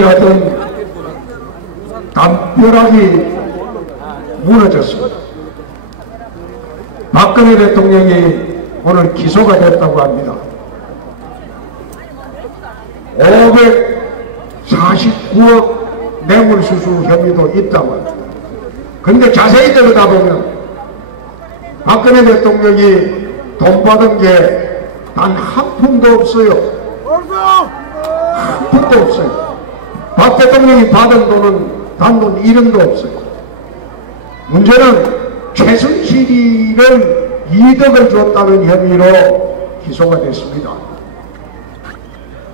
하던 담벼락이 무너졌습니다. 박근혜 대통령이 오늘 기소가 됐다고 합니다. 549억 뇌물수수 혐의도 있다고 합니다. 근데 자세히 들여다보면 박근혜 대통령이 돈 받은 게 단 한 푼도 없어요. 한 푼도 없어요. 박 대통령이 받은 돈은 단돈 1원도 없어요. 문제는 최순실이를 이득을 줬다는 혐의로 기소가 됐습니다.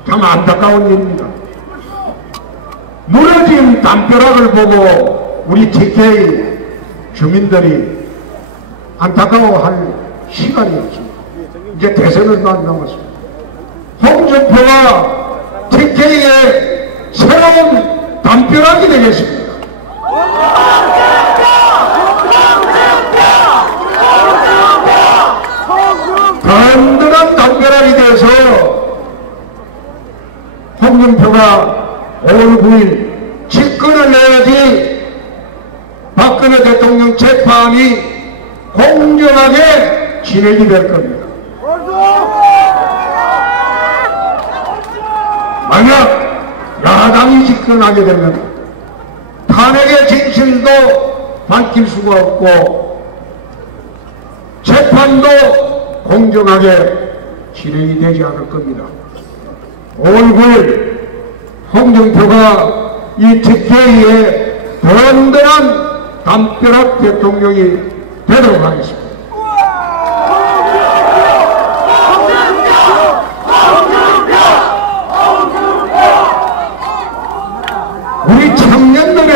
참 안타까운 일입니다. 무너진 담벼락을 보고 우리 TK 주민들이 안타까워할 시간이 없습니다. 이제 대선은 안 남았습니다. 홍준표가 TK의 새로운 담벼락이 되겠습니다. 든든한 담벼락이 돼서 홍준표가 5월 9일 직권을 내야지 박근혜 대통령 재판이 공정하게 진행이 될 겁니다. 만약 야당이 집권하게 되면 탄핵의 진실도 밝힐 수가 없고 재판도 공정하게 진행이 되지 않을 겁니다. 5월 9일 홍준표가 이 TK의 든든한 담벼락 대통령이 되도록 하겠습니다. 우리 청년들의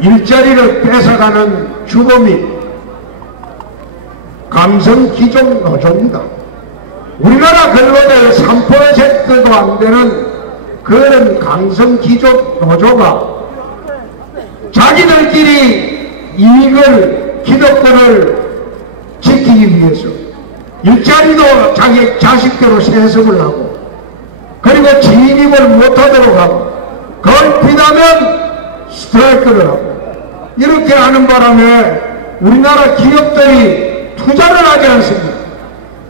일자리를 뺏어가는 주범이 강성기종 노조입니다. 우리나라 근로자의 3%도 안 되는 그런 강성기종 노조가 자기들끼리 이익을, 기득권을 지키기 위해서 일자리도 자기 자식대로 세습을 하고 그리고 진입을 못하도록 하고 그걸 피하면 스트라이크를 하고 이렇게 하는 바람에 우리나라 기업들이 투자를 하지 않습니다.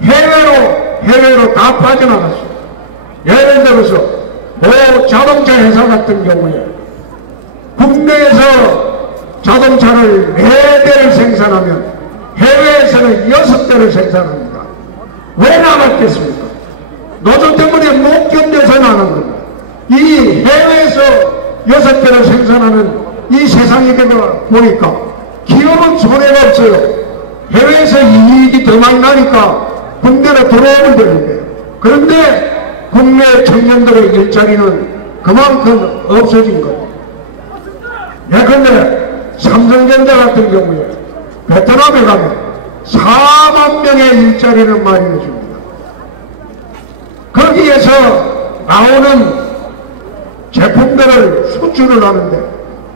해외로 다 빠져나갔습니다. 예를 들어서 자동차 회사 같은 경우에 국내에서 자동차를 4대를 생산하면 해외에서는 6대를 생산합니다. 왜 나갔겠습니까? 노조 때문에 못 견뎌서 나간 겁니다. 이 해외에서 6대를 생산하는 이 세상에 보니까 기업은 손해가 없어요. 해외에서 이익이 더 많이 나니까 국내로 들어오면 되는데 그런데 국내 청년들의 일자리는 그만큼 없어진 거예요. 예컨대 삼성전자 같은 경우에 베트남에 가면 4만 명의 일자리를 마련해 줍니다. 거기에서 나오는 제품들을 수출을 하는데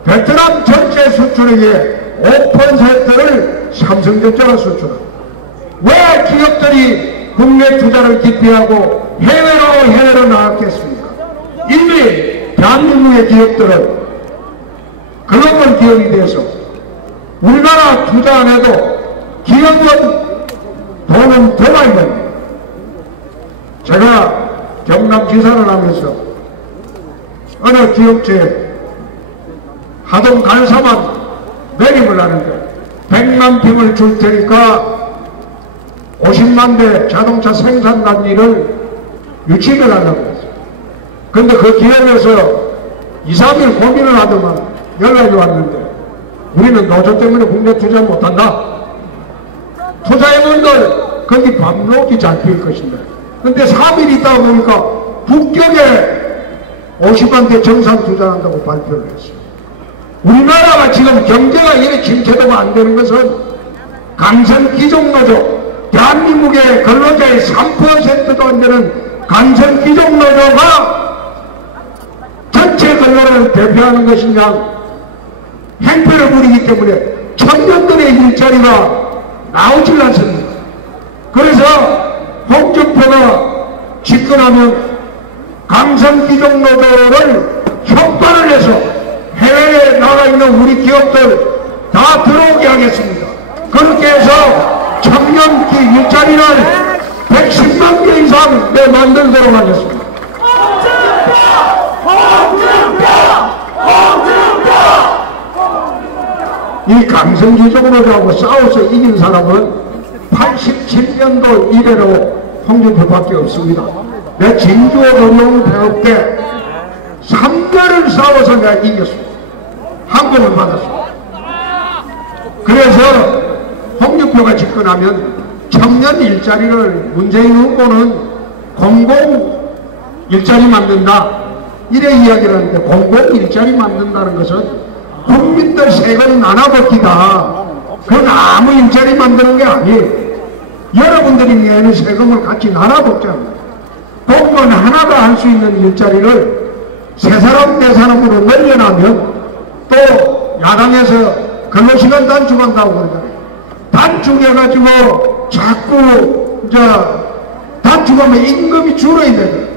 베트남 전체 수출액의 5%를 삼성전자가 수출합니다. 왜 기업들이 국내 투자를 기피하고 해외로 나갔겠습니까? 이미 대한민국의 기업들은 글로벌 기업이 돼서 우리나라 투자 안 해도 기업은 돈은 더 많이 벌니다. 제가 경남지사를 하면서 어느 기업체에 하동 간사만 매립을 하는데 100만 평을 줄 테니까 50만 대 자동차 생산 단지를 유치를 하려고 했어요. 근데 그 기업에서 2, 3일 고민을 하더만 연락이 왔는데 우리는 노조 때문에 국내 투자 못한다. 투자해본들 거기 밤록이 잡힐 것인데 근데 3일 있다 보니까 북경에 50만 대 정상 투자한다고 발표를 했어요. 우리나라가 지금 경제가 이렇게 침체도가 안 되는 것은 강성기종노조 대한민국의 근로자의 3%도 안 되는 강성기종노조가 전체 근로를 대표하는 것이냐 행패를 부리기 때문에 청년들의 일자리가 나오질 않습니다. 그래서 홍준표가 집권하면 강성기종노조를 형 있는 우리 기업들 다 들어오게 하겠습니다. 그렇게 해서 청년 일자리를 110만 개 이상 만들도록 하겠습니다. 이 강성기적으로 싸워서 이긴 사람은 87년도 이래로 홍준표밖에 없습니다. 내 진주 어려운 배울 때 3년을 싸워서 내가 이겼습니다. 한국을 받았습니다. 그래서 홍준표가 집권하면 청년 일자리를 문재인 후보는 공공 일자리 만든다 이래 이야기를 하는데, 공공 일자리 만든다는 것은 국민들 세금 나눠먹기다. 그건 아무 일자리 만드는 게 아니에요. 여러분들이 내는 세금을 같이 나눠먹잖아요. 공무원 하나가 할 수 있는 일자리를 세 사람 네 사람으로 늘려나면 또 야당에서 근로시간 단축한다고 그러잖아요. 단축해가지고 자꾸 단축하면 임금이 줄어야 되죠.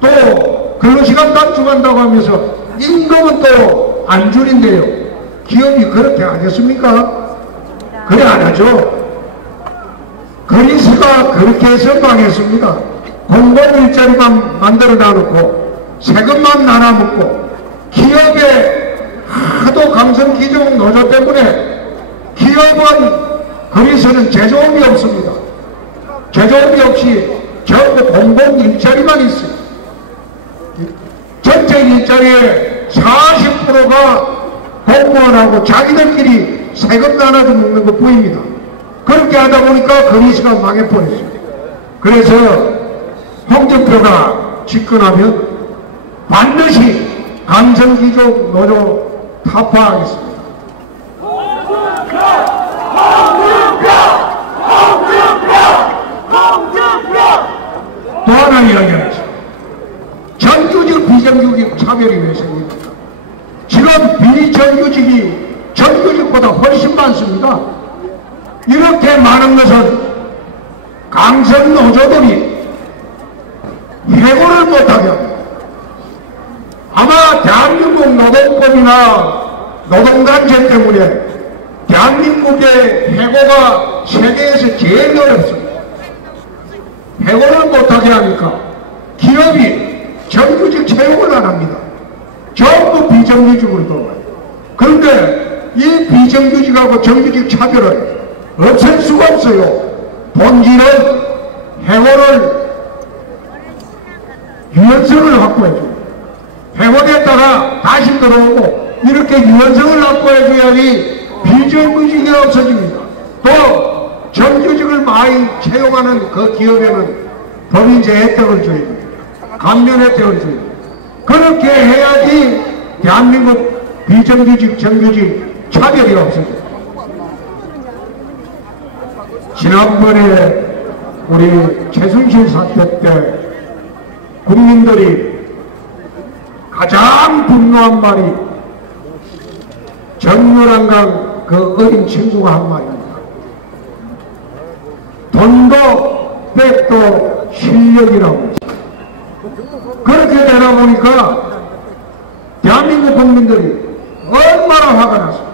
또 근로시간 단축한다고 하면서 임금은 또 안 줄인대요. 기업이 그렇게 하겠습니까? 그래 안 하죠. 그리스가 그렇게 해서 망했습니다. 공공 일자리만 만들어 놔놓고 세금만 나눠먹고, 기업의 하도 강성 기종 노조 때문에 기업은 그리스는 제조업이 없습니다. 제조업이 없이 전부 공공 일자리만 있어요. 전체 일자리의 40%가 공무원하고 자기들끼리 세금 나눠서 먹는 것 뿐입니다. 그렇게 하다 보니까 그리스가 망해버렸습니다. 그래서 홍준표가 집권하면 반드시 강성기종 노조 타파하겠습니다. 또 하나 이야기하겠습니다. 정규직 비정규직 차별이 왜 생깁니까? 지금 비정규직이 정규직보다 훨씬 많습니다. 이렇게 많은 것은 강성 노조들이 해고를 못하게 합니다. 아마 대한민국 노동법이나 노동단체 때문에 대한민국의 해고가 세계에서 제일 어렵습니다. 해고를 못하게 하니까 기업이 정규직 채용을 안 합니다. 전부 비정규직으로 들어가요. 그런데 이 비정규직하고 정규직 차별을 없앨 수가 없어요. 본질은 해고를 유연성을 확보해줘요. 해고됐다가 다시 들어오고 이렇게 유연성을 확보해줘야지 비정규직이 없어집니다. 또 정규직을 많이 채용하는 그 기업에는 법인세 혜택을 줘야 됩니다. 감면 혜택을 줘야 됩니다. 그렇게 해야지 대한민국 비정규직 정규직 차별이 없어집니다. 지난번에 우리 최순실 사태 때 국민들이 가장 분노한 말이 정유랑강 그 어린 친구가 한 말입니다. 돈도 백도 실력이라고. 그렇게 되다 보니까 대한민국 국민들이 얼마나 화가 났습니다.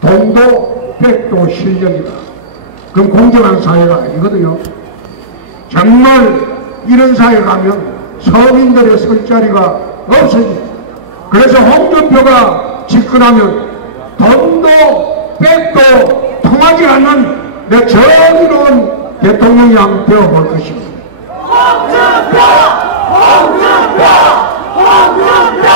돈도 백도 실력이다. 그럼 공정한 사회가 아니거든요. 정말 이런 사회 가면 서민들의 설 자리가 없어집니다. 그래서 홍준표가 집권하면 돈도 백도 통하지 않는 내 정의로운 대통령이 한번 되어볼 것입니다. 홍준표! 홍준표! 홍준표!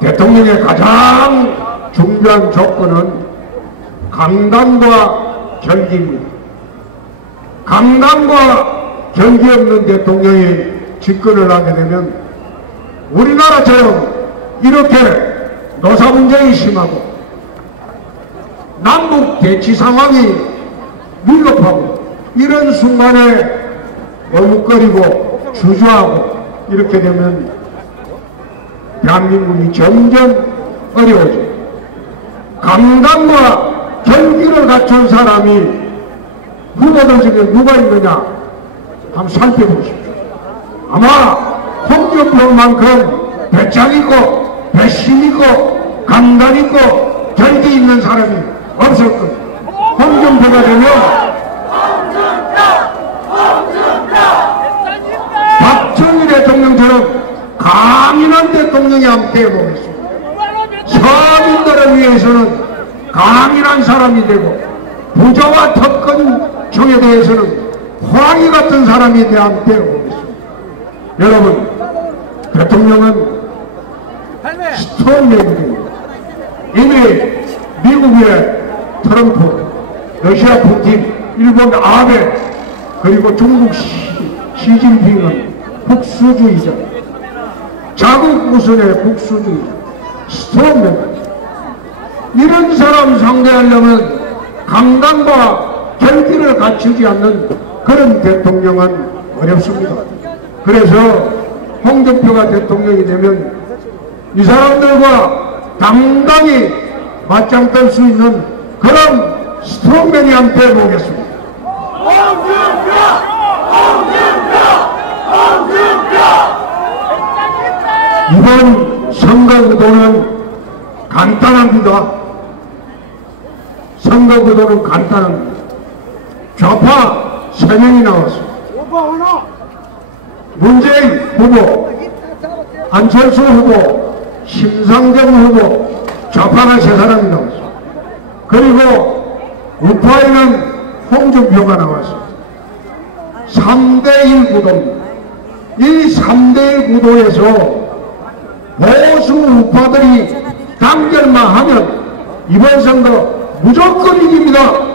대통령의 가장 중요한 조건은 강단과 결기입니다. 강단과 결기 없는 대통령이 집권을 하게 되면 우리나라처럼 이렇게 노사 문제가 심하고 남북 대치 상황이 위급하고 이런 순간에 머뭇거리고 주저하고 이렇게 되면 대한민국이 점점 어려워져요. 강단과 결기를 갖춘 사람이 후보들 중에 누가 있느냐 한번 살펴보십시오. 아마 홍준표만큼 배짱 있고 배심 있고 강단 있고 결기 있는 사람이 없을 겁니다. 홍준표가 되면 박정희 대통령처럼 강인한 대통령이 한번 되어보겠습니다. 서민들을 위해서는 강인한 사람이 되고 부자와 특권층에 대해서는 황희 같은 사람이 한번 되어보겠습니다. 여러분, 대통령은 스톤맨입니다. 이미 미국의 트럼프, 러시아 푸틴, 일본 아베, 그리고 중국 시진핑은 국수주의자, 자국 우선의 국수주의자, 스톤맨. 이런 사람 상대하려면 강단과 결기를 갖추지 않는 그런 대통령은 어렵습니다. 그래서 홍준표가 대통령이 되면 이 사람들과 당당히 맞짱 뜰 수 있는 그런 스트롱맨이 한번 되어보겠습니다. 이번 선거구도는 간단합니다. 선거구도는 간단합니다. 좌파 3명이 나왔습니다. 문재인 후보, 안철수 후보, 심상정 후보, 좌파가 3사람이 나왔습니다. 그리고 우파에는 홍준표가 나왔습니다. 3대1 구도입니다. 이 3대1 구도에서 보수 우파들이 단결만 하면 이번 선거 무조건 이깁니다.